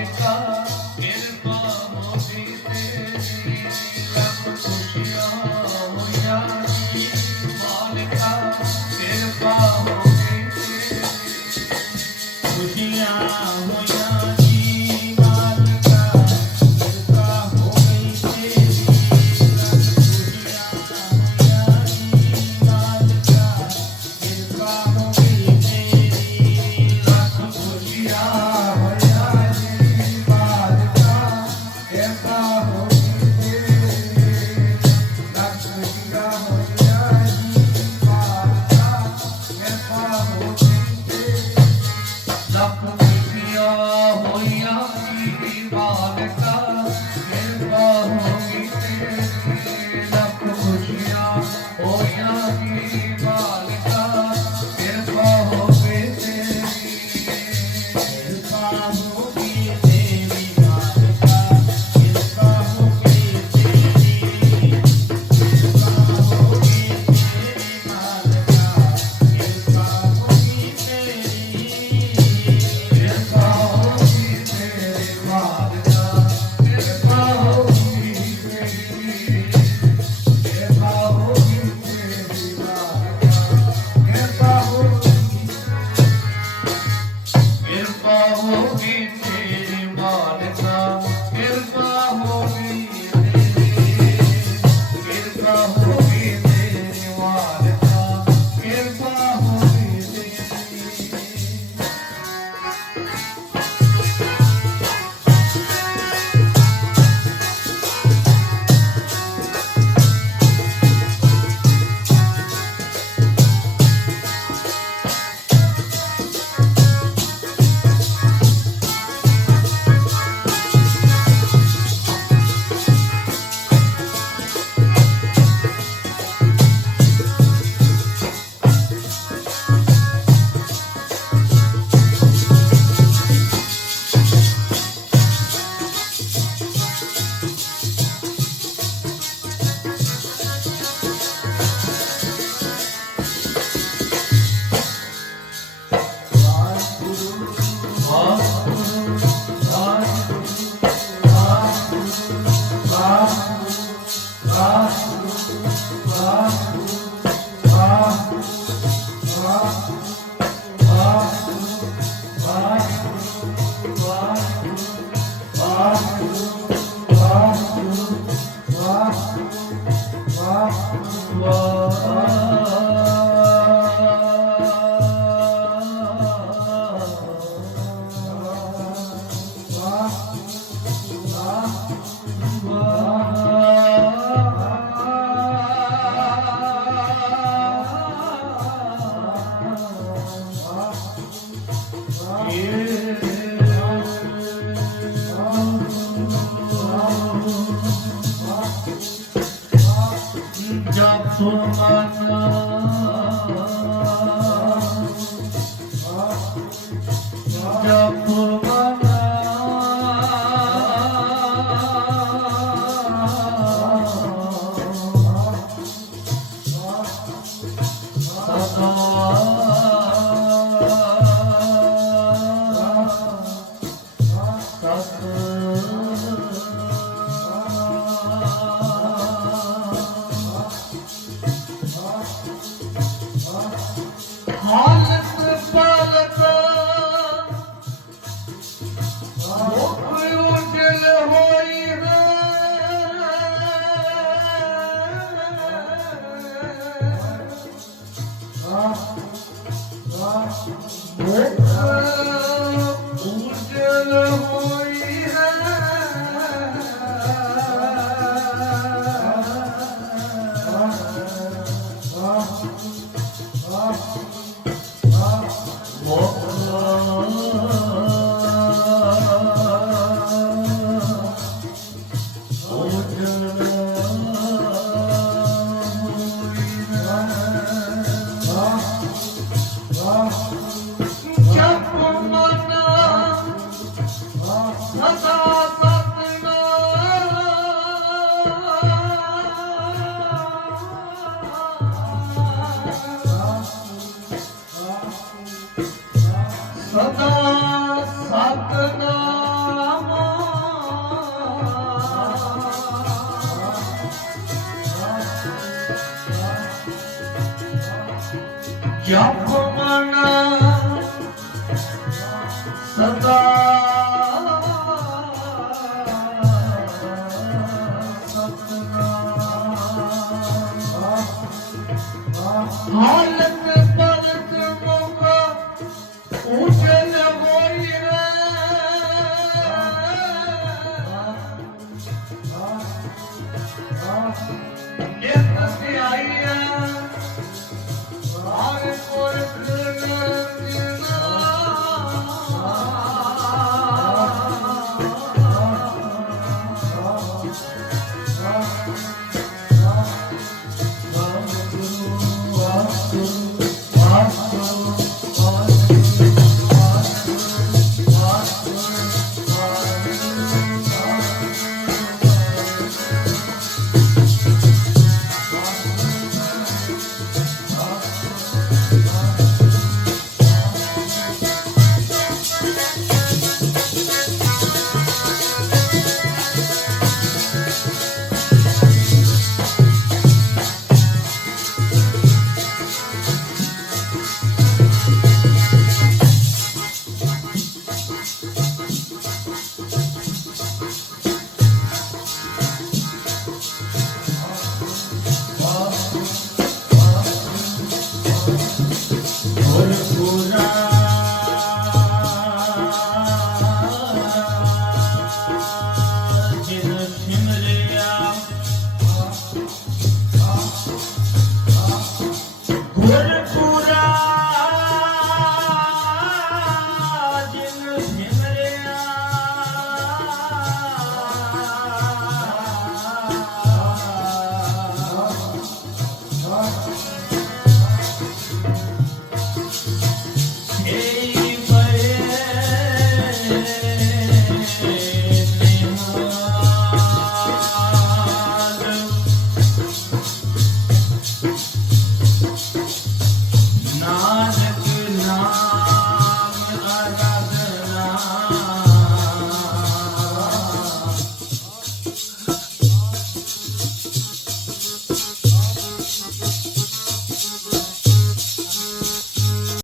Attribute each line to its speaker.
Speaker 1: Africa. 마음에
Speaker 2: house. ਜਪ ਮਨਾ ਜਪਮਨਾ ਸਦਾ ਸਤਨਾਮ। ਹਾਲਤ Cruz. Deus, por